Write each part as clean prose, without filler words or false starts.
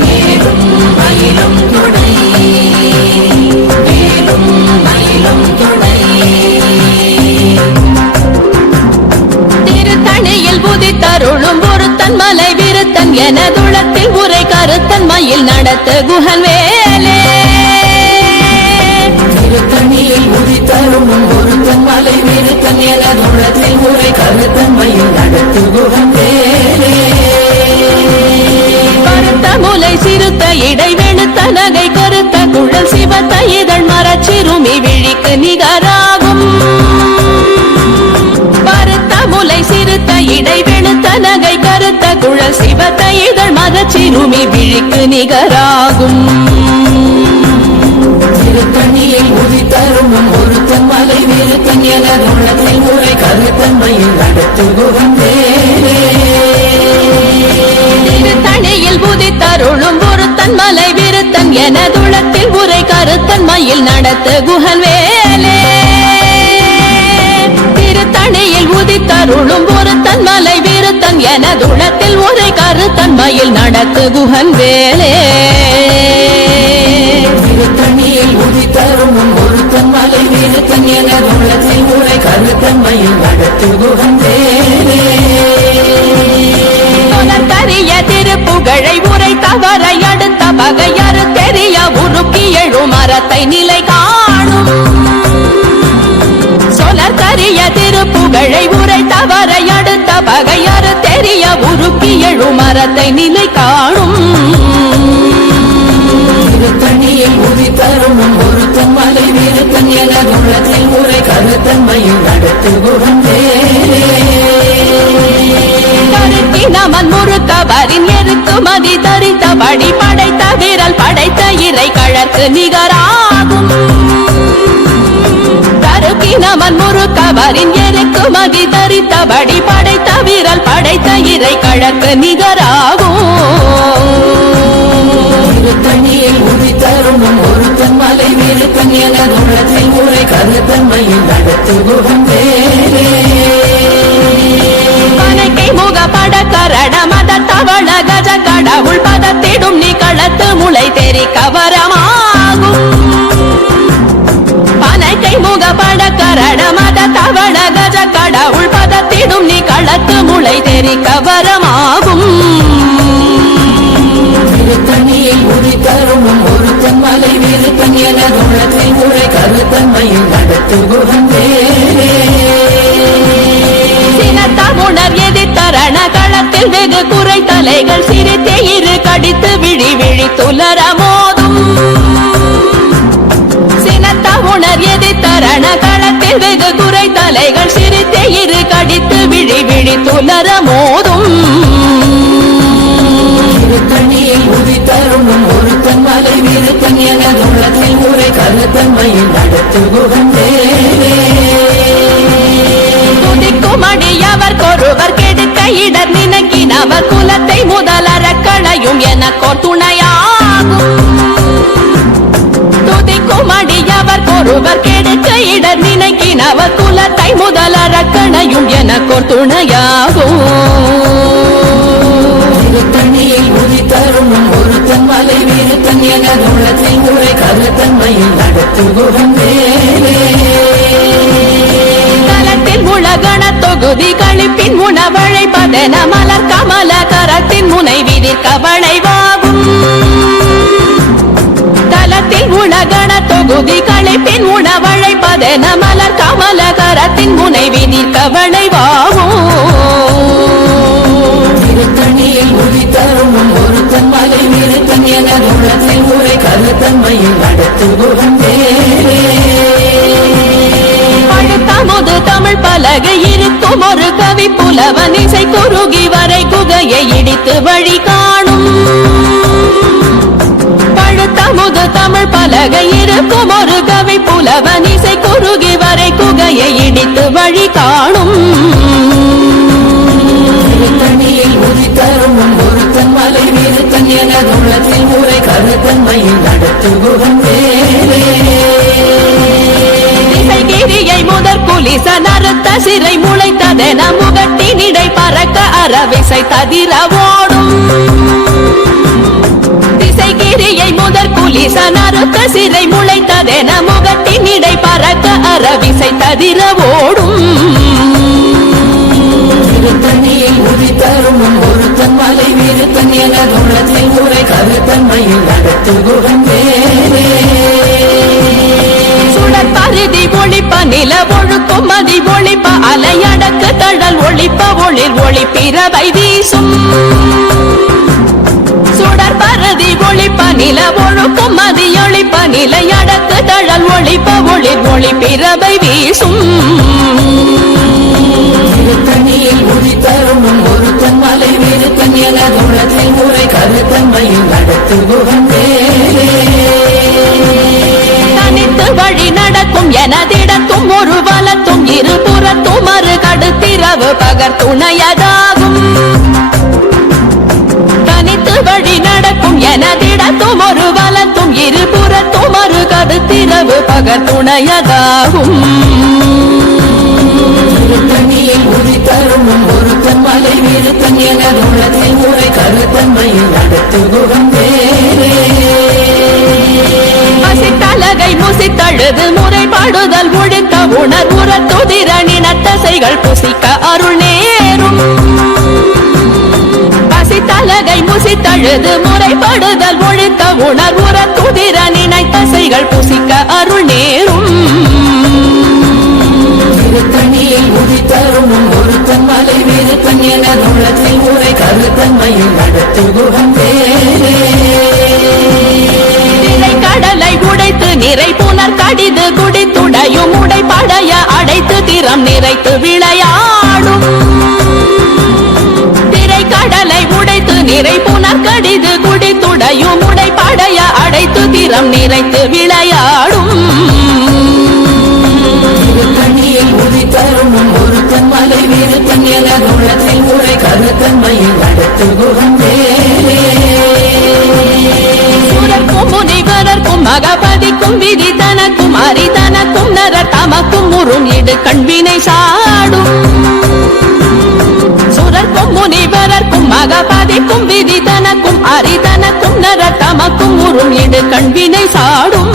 மேலும் மயிலும் துணை மேலும் மயிலும் துணை திருத்தணியில் புதித்தருளும் ஒருத்தன் மலை விருத்தன் எனதுளத்தில் உரை கருத்தன் மயில் நடத்த குஹன் வேலே திருத்தணியில் உதித்தருளும் ஒருத்தன் மலை விருத்தன் எனதுளத்தில் உரை கருத்தன் மயில் நடத்து குஹன் வேலே கருத்த முலை சிறுத்த இடை வெளுத்த நகை கருத்த குழல் சிவத்த இதழ் மரச்சிறுமி விழிக்கு நிகராகும் பருத்த முலை சிறுத்த இடை வெளுத்த நகை கருத்த குழல் சிவத்த இதழ் மரச்சிறுமி விழிக்கு நிகராகும் திருத்தணியில் உதித்தருளும் ஒருத்தன் மலை விருத்தன் எனதுளத்தில் உரை கருத்தன் மயில் நடத்து குஹன் வேலே திருத்தணியில் புதித்தருளும் ஒருத்தன் மலை விருத்தன் எனதுளத்தில் உரை கருத்தன் மயில் நடத்த குஹன் வேலே திருத்தணியில் உதித்தருளும் ஒருத்தன் மலை விருத்தன் எனதுளத்தில் உரை கருத்தன் மயில் நடத்து குஹன் வேலே திருத்தணியில் உதித்தருளும் ஒருத்தன் மலை விருத்தன் எனதுளத்தில் உரை கருத்தன் மயில் நடத்து குஹன் வேலே கரிய திருப்புகழை உரை தவறை அடுத்த பகையறு தெரிய உருக்கி எழும் மரத்தை நிலை காணும் சொலற்கரிய திருப்புகழை உரை தவறை அடுத்த பகையறு தெரிய உருக்கி எழும் மரத்தை நிலை காணும் திருத்தணியில் உதித்தருளும் ஒருத்தன் மலை விருத்தன் எனதுளத்தில் உரை கருத்தன் மயில் நடத்து குஹன் வேலே நமன் முறுக்கவரின் எருக்குமதி தரித்த படி படைத்த விரல் படைத்த இறை கழற்கு நிகராகும் கருக்கி நமன் முறுக்கவரின் எருக்குமதி தரித்த படி படைத்த விரல் படைத்த இறை கழற்கு நிகராகும் திருத்தணியில் உதித்தருளும் ஒருத்தன் மலை விருத்தன் எனதுளத்தில் உரை கருத்தன் மயில் நடத்து குஹன் வேலே கணக்கை முக பட கரட மத தவள கஜ கடவுள் பதத்திடும் நீ களத்து முளை தெரி கவரமாகும் பனைக்கை முக பட கரட மத தவள கஜ கடவுள் பதத்திடும் நீ களத்து முளை தெரி கவரமாகும் திருத்தணியில் உதித்தருளும் ஒருத்தன் மலை விருத்தன் எனதுளத்தில் உரை கருத்தன் மயில் நடத்து குஹன் வேலே சினத்தமுணர் எதிர்த்தரண களத்தில் வெகு குறை தலைகள் சிரித்தே இரு கடித்து விழி விழி துலர மோதும் சினத்தமுணர் எதிர்த்தரண களத்தில் வெகு குறை தலைகள் சிரித்தே இரு கடித்து விழி விழி துலர மோதும் திருத்தணியில் உதித்தருளும் ஒருத்தன் மலை விருத்தன் எனதுளத்தில் உரை கருத்தன் மயில் நடத்து குஹன் வேலே துதிக்குமடியவர் கொருவர் கெடுக்க இடர் நினைக்கினவர் குலத்தை முதலற களையும் எனக்கோர் துணையாகும் துதிக்குமடியவர் கொருவர் கெடுக்க இடர் நினைக்கினவர் குலத்தை முதலற களையும் எனக்கோர் துணையாகும் திருத்தணியில் உதித்தருளும் ஒருத்தன் மலை விருத்தன் எனதுளத்தில் உரை கருத்தன் மயில் நடத்து குஹன் வேலே தலத்தில் உலகண தொகுதி கழிப்பின் உணவழை பதன மலர் கமல கரத்தின் முனை விதிர்க்க வளைவாகும் தலத்தில் உலகண தொகுதி கழிப்பின் உணவழை பதன மலர் கமல கரத்தின் முனை விதிர்க்க வளைவாகும் திருத்தணியில் உதித்தருளும் ஒருத்தன் மலை விருத்தன் எனதுளத்தில் உரை கருத்தன் மயில் நடத்து குஹன் வேலே பழுத்தமுது தமிழ் பலகை இருக்கும் ஒரு கவி புலவன் இசை குறுகி வரை குகையை இடித்து வழி காணும் பழுத்தமுது தமிழ் பலகை இருக்கும் ஒரு கவி புலவன் இசை குறுகி வரை குகையை இடித்து வழி காணும் திருத்தணியில் உதித்தருளும் ஒருத்தன் மலை விருத்தன் எனதுளத்தில் உரை கருத்தன் மயில் நடத்து குஹன் வேலே திசைகிரியை முதற் குலிச நறுத்த சிறை முளைத்ததென முகட்டினிடை பறக்க அரவிசை ததிர ஓடும் திசைகிரியை முதற் குலிசன் அறுத்த சிறை முளைத்ததென முகத்தின் இடை பறக்க அரவிசை ததிர ஓடும் திருத்தணியில் உதித்தரும் ஒருத்தன் மலை விருத்தன் என குணத்தில் உரை கருத்தன்மையில் நடத்து குகந்தே சுடற்பருதி ஒளிப்ப நில ஒழுக்கும் மதி ஒளிப்ப அலையடக்கு தழல் ஒளிப்ப ஒளிர் ஒளிப்பிறவை வீசும் சுடற்பருதி ஒளிப்ப நில ஒழுக்கும் மதி ஒளிப்ப நிலையடக்கு தழல் ஒளிப்ப ஒளிர் ஒளிப்பிறவை வீசும் திருத்தணியில் உதித்தரும் ஒருத்தன் மலை விருத்தன் என குணத்தில் உரை கருத்தன்மையில் நடத்து குகந்தே தனித்து வழி நடக்கும் எனதிடத்தும் ஒரு வலத்தும் இருபுறத்தும் மறு கடுத்திரவு பகர் துணையதாகும் தனித்து வழி நடக்கும் எனதிடத்தும் ஒரு வலத்தும் இருபுறத்தும் மறு கடுத்திரவு பகர் துணையதாகும் திருத்தணியில் உதித்தரும் ஒருத்தன் மலை விருத்தன் என குணத்தில் உரை கருத்தன்மையில் நடத்து குகந்தே பசித்தலகை முசித்தழுது முறைப்பாடுதல் ஒழித்த உணர்வுற துதிரணினத்தசைகள் புசிக்க அருள் நேரும் பசித்தலகை முசித்தழுது முறைப்படுதல் ஒழித்த உணர்வுற துதிரணினத்தசைகள் புசிக்க அருள் நேரும் திருத்தணியில் உதித்தரும் ஒருத்தன் மலை விருத்தன் என குணத்தில் உரை கருத்தன்மையில் நடத்து குகந்தே கடலை உடைத்து நிறை புனர் கடிது குடித்துடையும் உடைப்படைய அடைத்து திறம் நிறைத்து விளையாடும் திரை கடலை உடைத்து நிறை புனர் கடிது குடித்துடையும் உடைப்படைய அடைத்து திறம் நிறைத்து விளையாடும் திருத்தணியில் உதித்தரும் ஒருத்தன் மலை விருத்தன் என குணத்தில் உரை கருத்தன்மையில் நடத்து குகந்தே முனிவரர்க்கும் மகபதிக்கும் விதி தனக்கும் அரிதனக்கும் நரர் தமக்கும் முறும் இடு கண்வினை சாடும் சுரர்க்கும் முனிவரர்க்கும் மகபதிக்கும் விதி தனக்கும் அரிதனக்கும் நரர் தமக்கும் முறும் இடு கண்வினை சாடும்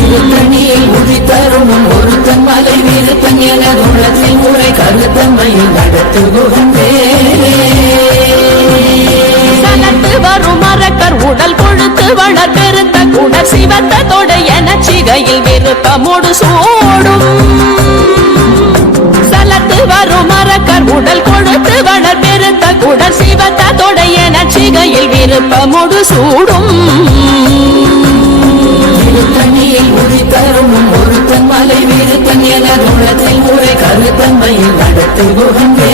திருத்தணியில் உதித்தரும் ஒருத்தன் மலை விருத்தன் என குணத்தில் உரை கருத்தன்மையில் நடத்து குகந்தே வரும் மரக்கர் உடல் கொழுத்து வளர் பெருத்த குடர் சிவத்த தொடை என சிகையில் விருப்பமோடு சோடும் சலத்து வரும் மரக்கர் உடல் கொழுத்து வளர் பெருத்த குடர் சிவத்த தொடை என சிகையில் விருப்பமோடு சூடும் திருத்தணியில் உதித்தரும் ஒருத்தன் மலை விருத்தன் என குணத்தில் உரை கருத்தன்மையில் நடத்து குகந்தே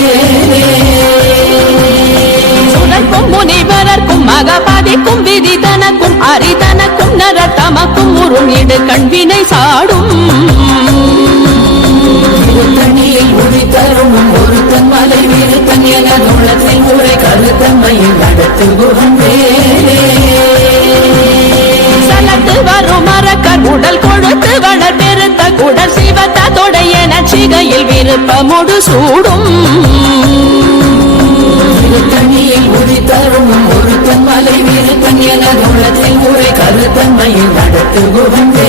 முனிவரர்க்கும் மகபதிக்கும் விதி தனக்கும் அரிதனக்கும் நரர் தமக்கும் முறும் இடு கண்வினை சாடும் திருத்தணியில் உதித்தரும் ஒருத்தன் மலை விருத்தன் என குணத்தில் உரை கருத்தன்மையில் நடத்து குகந்தே சலத்து வரும் மரக்கர் உடல் கொழுத்து வளர் பெருத்த குடர் சிவத்த தொடை என சிகையில் விருப்பமோடு சூடும் திருத்தணியில் உதித்தரும் ஒருத்தன் மலை விருத்தன் என குணத்தில் உரை கருத்தன்மையில் நடத்து குகந்தே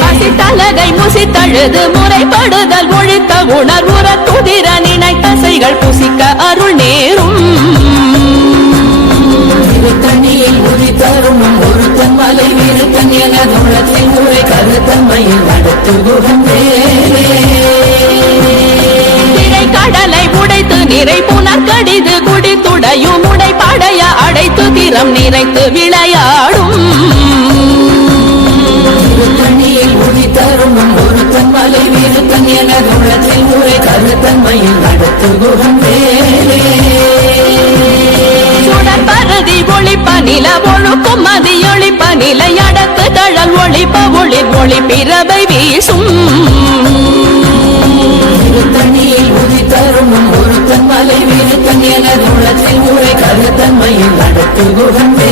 பசித்தலகை முசித்தழுது முறைப்படுதல் ஒழித்த உணர்வுற துதிர நினைத்தசைகள் புசிக்க அருள் நேரும் திருத்தணியில் உதித்தரும் ஒருத்தன் மலை விருத்தன் என குணத்தில் உரை கருத்தன்மையில் நடத்து குகந்தே கடலை உடைத்து நிறை புனர் கடிது குடித்துடையும் உடைப்படைய அடைத்து திறம் நிறைத்து விளையாடும் திருத்தணியில் உதித்தரும் ஒருத்தன் மலை விருத்தன் என குணத்தில் உரை கருத்தன்மையில் நடத்து குகந்தே சுடற்பருதி ஒளிப்ப நில ஒழுக்கும் மதி ஒளிப்ப நிலையடக்கு தழல் ஒளிப்ப ஒளிர் ஒளிப்பிறவை வீசும் திருத்தணியில் உதித்தரும் ஒருத்தன் மலை விருத்தன் என குணத்தில் உரை கருத்தன்மையில் நடத்து குகந்தே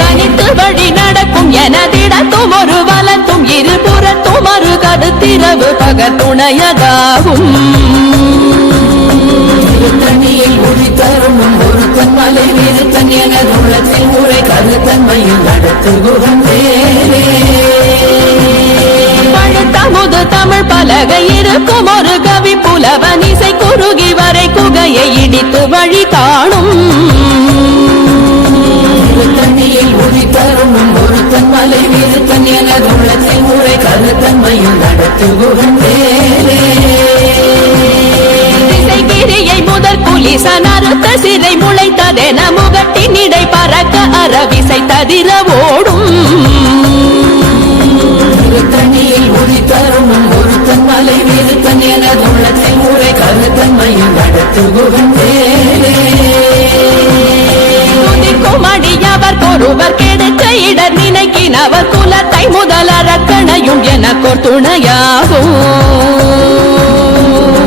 தனித்து வழி நடக்கும் எனதிடத்தும் ஒரு வலத்தும் இருபுறத்தும் மறு கடுத்திர இரவு பகல் துணையதாகும். திருத்தணியில் உதித்தரும் ஒருத்தன் மலை வீரத்தன் எனது உள்ளத்தில் உரை கருத்தன்மையில் நடத்துகுகன் வேலே. பழுத்தமுது தமிழ் பலகை இருக்கும் ஒரு கவி புலவன் இசை குறுகி வரை குகையை இடித்து வழி காணும். திருத்தணியில் உதித்தரும் ஒருத்தன் மலை வீரத்தன் எனது உள்ளத்தில் உரை கருத்தன்மையில் நடத்துகுகன் வேலே. கிரியை முதல் புலிசன் அறுத்த சிறை முளைத்ததென முகட்டின் இடை பறக்க அரவிசை ததிர ஓடும். திருத்தணியில் உதித்தரும் ஒருத்தன் மலை வீரத்தன் எனது உள்ளத்தில் உரை கருத்தன்மையில் நடத்துகுகன் வேலே. துதிக்கும் அடியவர் ஒருவர் கெடுக்க இடர் நினைக்கினவர் குலத்தை முதல் அரக்கணையும் எனக்கோர் துணையாகும்.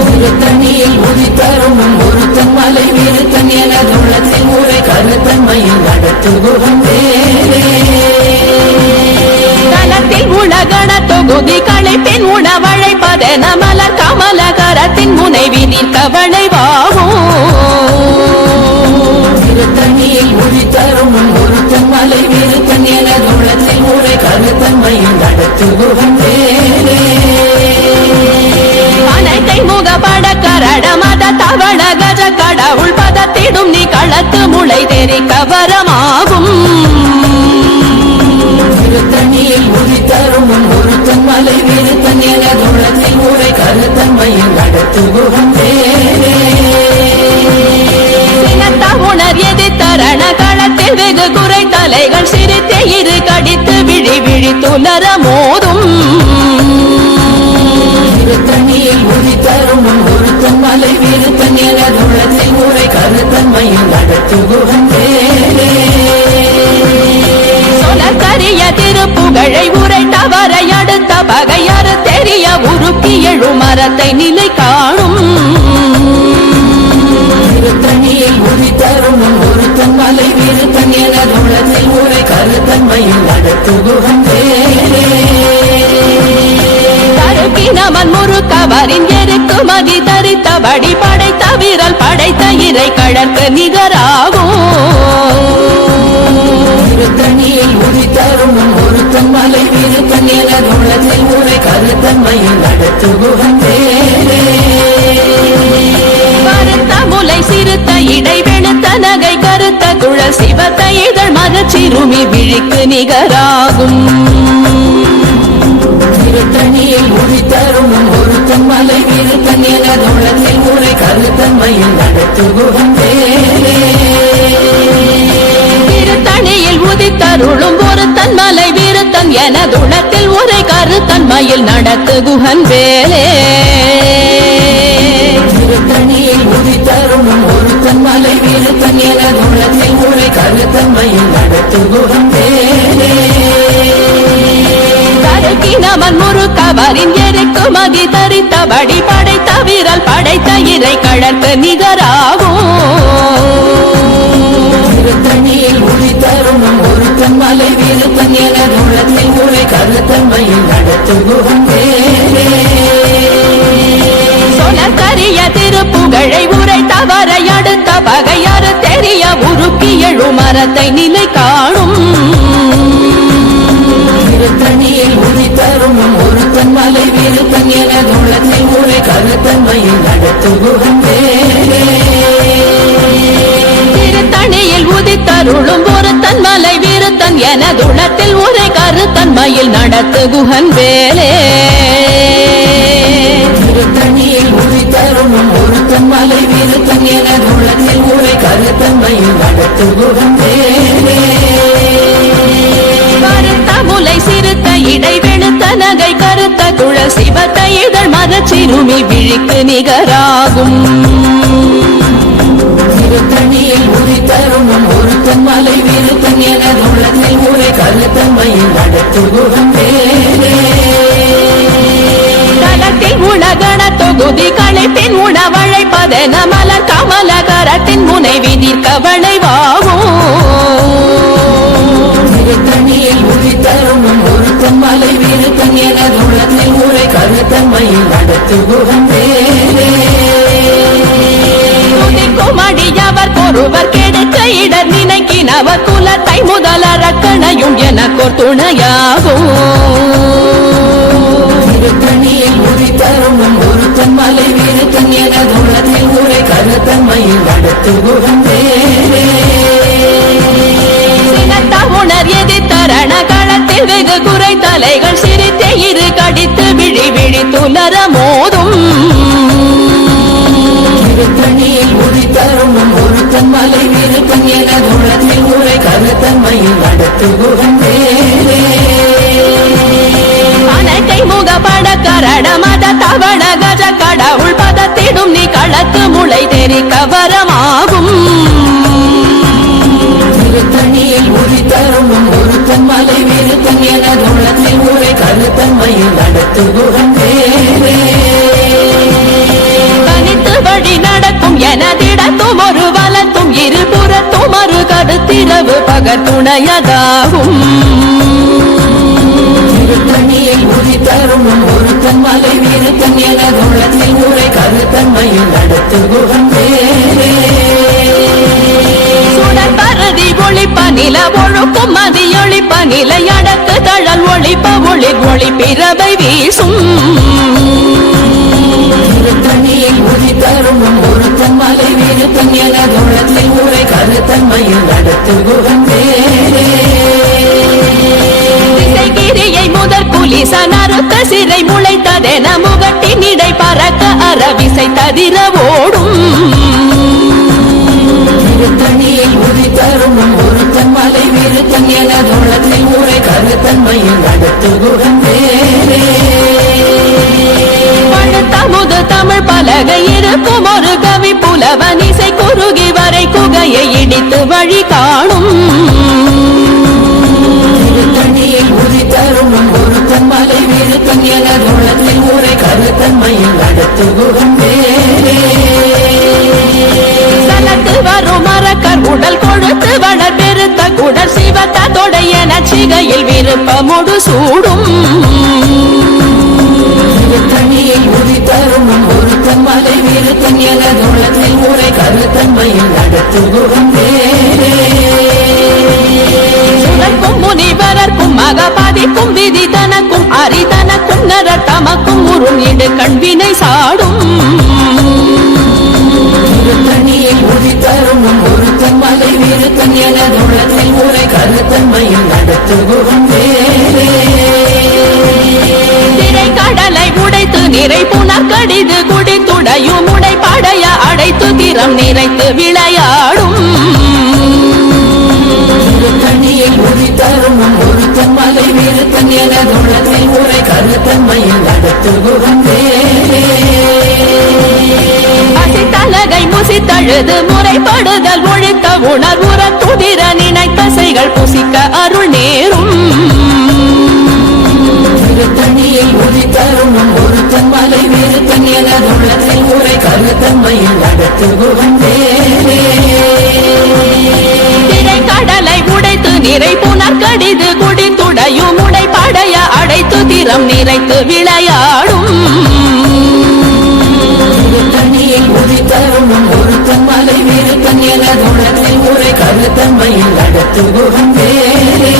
திருத்தணியில் உதித்தரும் ஒருத்தன் மலை வீரத்தன் எனது உள்ளத்தில் உரை கருத்தன்மையில் நடத்துகுகன் வேலே. தலத்தில் உலகண தொகுதி களைப்பின் உணவழைப்பதென மலர் கமலகரத்தின் முனைவி நிற்கவளைவாகும். திருத்தணியில் உதித்தரும் ஒருத்தன் மலை வீரத்தன் எனது உள்ளத்தில் உரை கருத்தன்மையில் நடத்துகுகன் வேலே. அனைத்தை முகப்பட கரட மத தவள கஜ கடவுள் பதத்திடும் நீ களத்து முளை தெரி கவரமாகும். திருத்தணியில் உதித்தரும் ஒருத்தன் மலை வீரத்தன் எனது உள்ளத்தில் உரை கருத்தன்மையில் நடத்துகுகன் வேலே. சினத்த உணர் எதிர்த்தரண களத்தில் வெகு குறை தலைகள் சிரித்தே இரு கடித்து விழி விழி துலர மோதும். திருத்தணியில் உதித்தரும் ஒருத்தன் மலை வீரத்தன் எனது உள்ளத்தில் உரை கருத்தன்மையில் நடத்துகுகன் வேலே. சொலக்கரிய திருப்புகழை உரைத்தவரை அடுத்த பகையறு தெரிய உருக்கி எழும் மரத்தை நிலை காணும். திருத்தணியில் உதித்தரும் ஒருத்தன் மலை வீரத்தன் எனது உள்ளத்தில் உரை கருத்தன்மையில் நடத்துகுகன் வேலே. கருக்கினவன் முறுக்கவரின் எருக்கு மதி தரித்தபடி படைத்த வீரல் படைத்த இறை கழற்கு நிகராகும். திருத்தணியில் உதித்தரும் ஒருத்தன் மலை வீரத்தன் எனது உள்ளத்தில் உரை கருத்தன்மையில் நடத்துகுகன் வேலே. கருத்த முலை சிறுத்த இடை வெளுத்த நகை கருத்த குழல் சிவத்த இதழ் மரச்சிறுமி விழிக்கு நிகராகும். திருத்தணியில் உதித்தரும் ஒருத்தன் மலை வீரத்தன் எனது உள்ளத்தில் உரை கருத்தன்மையில் நடத்துகுகன் வேலே. திருத்தணியில் உதித்தருளும் ஒருத்தன் மலை வீரத்தன் எனதுளத்தில் உரை கருத்தன்மையில் நடத்துகுகன் வேலே. திருத்தணியில் உதித்தரும் ஒருத்தன் மலை வீரத்தன் எனது உள்ளத்தில் உரை கருத்தன்மையில் நடத்துகுகன் வேலே. கருக்கினவன் முறுக்கவரின் எருக்கு மதி தரித்தபடி படைத்த வீரல் படைத்த இறை கழற்கு நிகராகும். திருத்தணியில் உதித்தரும் ஒருத்தன் மலை வீரத்தன் எனது உள்ளத்தில் உரை கருத்தன்மையில் நடத்துகுகன் வேலே. சொலக்கரிய திருப்புகழை உரைத்தவரை அடுத்த பகையறு தெரிய உருக்கி எழும் மரத்தை நிலை காணும். திருத்தணியில் உதித்தரும் ஒருத்தன் மலை வீரத்தன் எனது உள்ளத்தில் உரை கருத்தன்மையில் நடத்துகுகன் வேலே. திருத்தணியில் உதித்தருளும் ஒருத்தன் மலை வீரத்தன் எனதுளத்தில் உரை கருத்தன்மையில் நடத்துகுகன் வேலே. திருத்தணியில் உதித்தரும் ஒருத்தன் மலை வீரத்தன் எனது உள்ளத்தில் உரை கருத்தன்மையில் நடத்துகுகன் வேலே. கருத்த முலை சிறுத்த இடை வெளுத்த நகை கருத்த குழல் சிவத்த இதழ் மரச்சிறுமி விழிக்கு நிகராகும். திருத்தணியில் உதித்தரும் ஒருத்தன் மலை வீரத்தன் எனது உள்ளத்தில் உரை கருத்தன்மையில் நடத்துகுகன் வேலே. தலத்தில் உலகண தொகுதி களைப்பின் உணவழைப்பதென மலர் கமலகரத்தின் முனைவி நிற்கவளைவாகும். திருத்தணியில் உதித்தரும் ஒருத்தன் மலை வீரத்தன் எனது உள்ளத்தில் உரை கருத்தன்மை நடத்து குகந்தேரே அடியவர் ஒருவர் கெடுக்க இடர் நினைக்கினவர் குலத்தை முதலரக்கணையும் எனக்கோர் துணையாகும் திருத்தணியில் உரி தருணம் ஒருத்தன் மலை வீரத்தன் என தூரத்தில் உரை கருத்தன்மையில் நடத்து குகந்தேரே உணர் எதி தரண களத்தில் வெகு குறை தலைகள் சிரித்தே இரு கடித்து விழி விழி துலர மோதும் திருத்தணியில் உரி தருணம் ஒருத்தன் மலை வீரத்தன் என தூரத்தில் உரை கருத்தன்மையில் நடத்து குகந்தேரே கணக்கை முகப்பட கரட மத தவண கஜ கடவுள் பதத்திடும் நீ களத்து முளை தெரி கவரமாகும் திருத்தணியில் உரி தருணம் ஒருத்தன் மலை வீரத்தன் என தூரத்தில் உரை கருத்தன்மையில் நடத்து குகந்தேரே தனித்து வழி நடக்கும் எனதிடத்தும் ஒரு வலத்தும் இருபுறத்தும் ஒரு கருத்திரவு பகத்துணையதாகும் திருத்தணியில் உரி தருணம் ஒருத்தன் மலை வீரத்தன் என தூரத்தில் உரை கருத்தன்மையில் நடத்து குகந்தேரே சுடர் பரதி ஒளிப்ப நில ஒழுக்கும் மதியொளிப்ப நிலை அடக்கு தழல் ஒளிப்ப ஒளி ஒளி பிறவை வீசும் திருத்தணியில் உரி தருணம் ஒருத்தன் மலை வீரத்தன் என தூரத்தில் உரை கருத்தன்மையில் நடத்து குகந்தேரே கிரியை முதற் புலிசன் அறுத்த சிறை முளைத்ததென முகட்டின் இடை பறக்க அறவிசை ததிர ஓடும் திருத்தணியில் உரி தருணம் ஒருத்தன் மலை வீரத்தன் என தூரத்தில் உரை கருத்தன்மையில் நடத்து குகந்தேரே பழுத்தமுது தமிழ் பலகை இருக்கும் ஒரு கவி புலவன் இசை குறுகி வரை குகையை இடித்து வழி காணும் திருத்தணியில் உரி தருணம் ஒருத்தன் மலை வீரத்தன் என தூரத்தில் உரை கருத்தன்மையில் நடத்து குகந்தேரே சலத்து வரும் மரக்கர் உடல் கொழுத்து வளர் பெருத்த குடல் சிவத்த தொடைய நச்சிகையில் விருப்பமுடு சூடும் திருத்தணியில் உரி தருணம் ஒருத்தன் மலை வீரத்தன் என தூரத்தில் உரை கருத்தன்மையில் நடத்து குகந்தேரே சுடர்க்கும் முனிவரர்க்கும் மகபாதிக்கும் விதி தனக்கும் அரிதனக்கும் நரர் தமக்கும் உறும் இடு கண்வினை சாடும் திருத்தணியில் உரி தருணம் ஒருத்தன் மலை வீரத்தன் என தூரத்தில் உரை கருத்தன்மையில் நடத்து குகந்தேரே திரை கடலை உடைத்து நிறை புனர் கடிது குடித்துடையும் உடை படைய அடைத்து திறம் நிறைத்து விளையாடும் திருத்தணியில் உரி தருணம் ஒருத்தன் மலை வீரத்தன் என தூரத்தில் உரை கருத்தன்மையில் நடத்து குகந்தேரே அசித்தலகை முசித்தழுது முறைப்படுதல் ஒழித்த உணர்வுற துதிர நினைத்தசைகள் புசிக்க அருள் நேரும் திருத்தணியில் உரி தருணம் ஒருத்தன் மலை வீரத்தன் என தூரத்தில் உரை கருத்தன்மையில் நடத்து குகந்தேரே திரை கடலை உடைத்து நிறை புனர் கடிது குடித்துடையும் உடை படைய அடைத்து திறம் நிறைத்து விளையாடும் திருத்தணியில் உரி தருணம் ஒருத்தன் மலை வீரத்தன் என தூரத்தில் உரை கருத்தன்மையில் நடத்து குகந்தேரே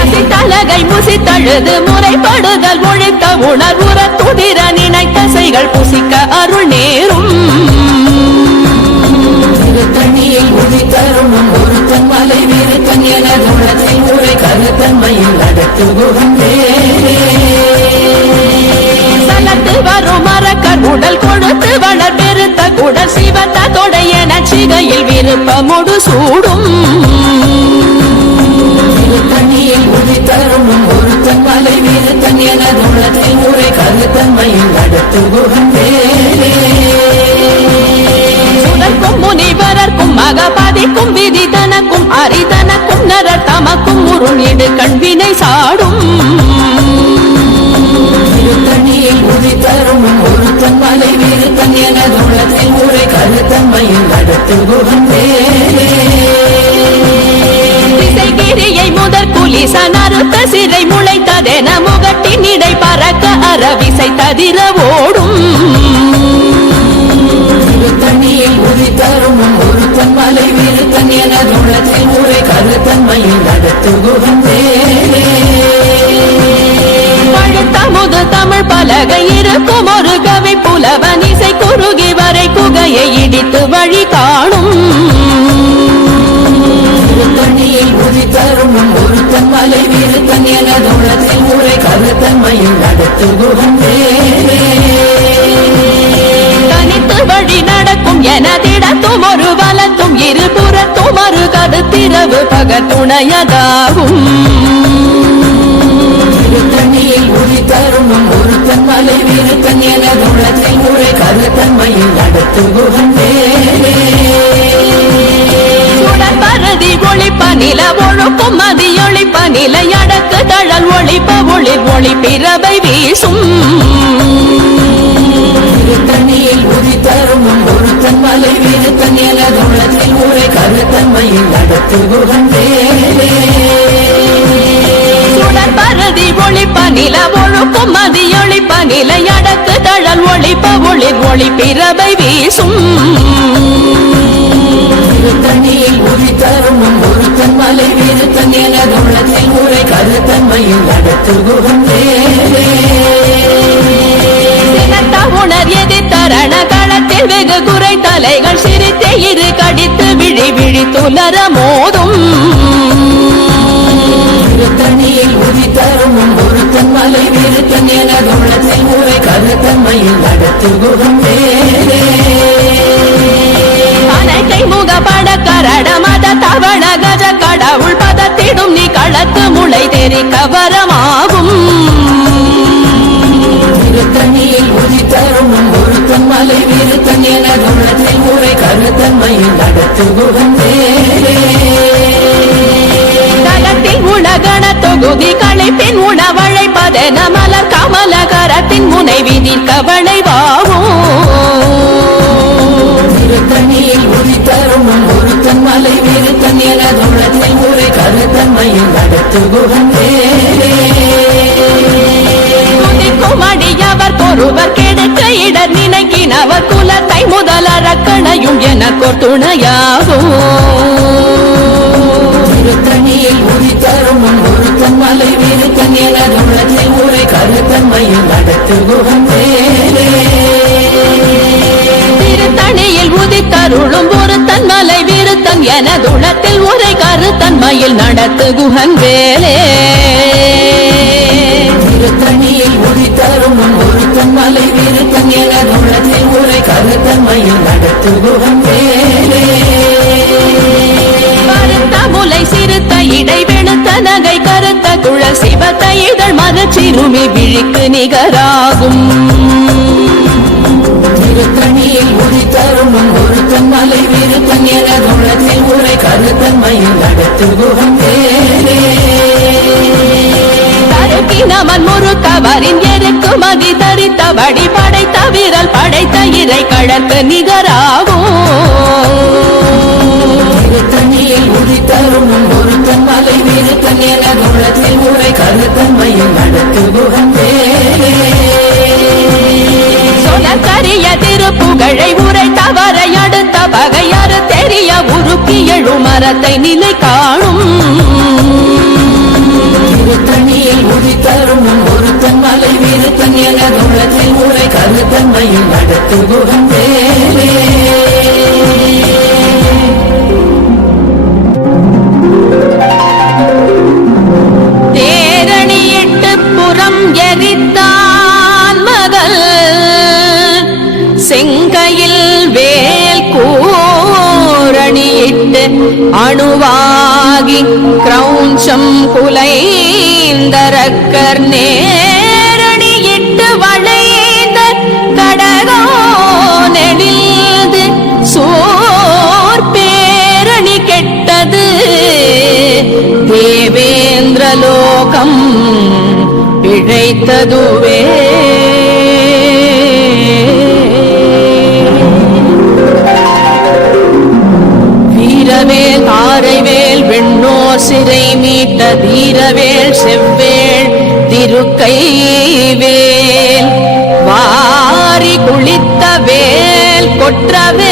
அசித்தலகை முசித்தழுது முறைப்படுதல் ஒழித்த உணர்வுற துதிர நினைத்தசைகள் புசிக்க அருள் நேரும் திருத்தணியில் உரி தருணம் ஒருத்தன் மலை வீரத்தன் என தூரத்தில் உரை கருத்தன்மையில் நடத்து குகந்தேரே சலத்து வரும் மரக்கர் உடல் கொழுத்து வளர் பெருத்த குடல் சிவத்த தொடைய நச்சிகையில் விருப்பமுடு சூடும் திருத்தணியில் உரி தருணம் ஒருத்தன் மலை வீரத்தன் என தூரத்தில் உரை கருத்தன்மையில் நடத்து குகந்தேரே சுடர்க்கும் முனிவரர்க்கும் மகபாதிக்கும் விதி தனக்கும் அரிதனக்கும் நரர் தமக்கும் உறும் இடு கண்வினை சாடும் திருத்தணியில் உரி தருணம் ஒருத்தன் மலை வீரத்தன் என தூரத்தில் உரை கருத்தன்மையில் நடத்து குகந்தேரே திசைகிரியை முதற் புலிசன் அறுத்த சிறை முளைத்ததென முகட்டின் இடை பறக்க மர விசை ததிர ஓடும் திருத்தணியில் உதித்தரும் ஒருத்தன் மலை விருத்தன் என துளத்தில் உரை கருத்தன்மையில் நடத்துகுகன் வேலே பழுத்தமுது தமிழ் பலகை இருக்கும் ஒரு கவி புலவன் இசை குறுகி வரை குகையை இடித்து வழி காணும் திருத்தணியில் உதித்தரும் ஒருத்தன் மலை விருத்தன் என துளத்தில் உரை கருத்தன்மையில் நடத்துகுகன் வேலே தனித்து வழி நடக்கும் எனதிடத்தும் ஒரு வலத்தும் இருபுறத்தும் ஒரு கருத்திரவு பகத்துணையதாகும் திருத்தணியில் உதித்தரும் ஒருத்தன் மலை விருத்தன் என துளத்தில் உரை கருத்தன்மையில் நடத்துகுகன் வேலே பரதி ஒளிப்ப நில ஒழுக்கும் மதி ஒளிப்ப நிலை அடக்கு தழல் ஒளிப்ப ஒளி ஒளி பிறவை வீசும் திருத்தணியில் உதித்தரும் ஒருத்தன் மலை விருத்தன் என துளத்தில் உரை கருத்தன்மையில் நடத்துகுகன் வேலே பரதி ஒளிப்ப நில ஒழுக்கும் மதி ஒளிப்ப நிலை அடக்கு தழல் ஒளிப்ப ஒளி ஒளி பிறவை வீசும் திருத்தணியில் உதித்தரும் ஒருத்தன் மலை விருத்தன் என துளத்தில் உரை கருத்தன்மையில் நடத்துகுகன் வேலே உணர் எதிர்த்தரண களத்தில் வெகு குறை தலைகள் சிரித்தே இரு கடித்து விழி விழி துலர மோதும் திருத்தணியில் உதித்தரும் ஒருத்தன் மலை விருத்தன் என துளத்தில் உரை கருத்தன்மையில் நடத்துகுகன் வேலே அனைத்தை முகப்பட கரட மத தவண கஜ கடவுள் பதத்திடும் நீ களத்து முளை தெரிக்க வரமாகும் திருத்தணியில் உதித்தரும் ஒருத்தன் மலை விருத்தன் என துளத்தில் உரை கருத்தன்மையில் நடத்துகுகன் வேலே தலத்தில் உலகண தொகுதி களைப்பின் உணவழைப்பதென மலர் கமல கரத்தின் முனை விதிர்க்க வளைவாகும் திருத்தணியில் உதித்தரும் ஒருத்தன் மலை விருத்தன் என துளத்தில் உரை கருத்தன்மையில் நடத்துகுகன் வேலே அடியவர் பொறுவர் கெடுக்க இடர் நினைக்கினவர் குலத்தை முதலறக்கணையும் எனக்கொரு துணையாகும் திருத்தணியில் உதித்தரும் ஒருத்தன் மலை விருத்தன் என துளத்தில் உரை கருத்தன்மையில் நடத்துகுகன் வேலே திருத்தணியில் உதித்தருளும் ஒருத்தன் மலை விருத்தன் என துளத்தில் உரை கருத்தன்மையில் நடத்துகுகன் வேலே திருத்தணியில் உதித்தரும் ஒருத்தன் மலை விருத்தன் என துளத்தில் உரை கருத்தன்மையில் நடத்துகுகன் வேலே கருத்த முலை சிறுத்த இடை வெளுத்த நகை கருத்த குழல் சிவத்த இதழ் மதச்சிறுமி விழிக்கு நிகராகும் திருத்தணியில் உதித்தரும் ஒருத்தன் மலை விருத்தன் என துளத்தில் உரை கருத்தன்மையில் நடத்துகுகன் வேலே நமன் முறுக்கவரின் எருக்கு மதி தரித்த வடி படைத்த விரல் படைத்த இறை கழற்கு நிகராகும் திருத்தணியில் உதித்தரும் ஒருத்தன் மலை விருத்தன் என துளத்தில் உரை கருத்தன்மையில் நடத்துகுகன் வேலே சொலக்கரிய திருப்புகழை உரை தவறை அடுத்த பகையாறு தெரிய உருக்கி எழுமரத்தை நிலை காணும் திருத்தணியில் உதித்தரும் ஒருத்தன் மலை விருத்தன் என துளத்தில் உரை கருத்தன்மையில் நடத்துகுகன் வேலே தேரணியிட்டு புறம் எரித்தான் மகள் செங்கையில் வேல் கூரணியிட்டு அணுவாகி கிரௌஞ்சம் குலைந்தரக்கர் நேரணியிட்டு வளைந்த கடகோ நெடில்து சோர் பேரணி கெட்டது தேவேந்திரலோகம் பிழைத்ததுவே வீரவேல் தாரைவேல் வெண்ணோர் சிறை மீட்ட தீரவேல் செவ்வேள் திருக்கைவேல் கொற்றவே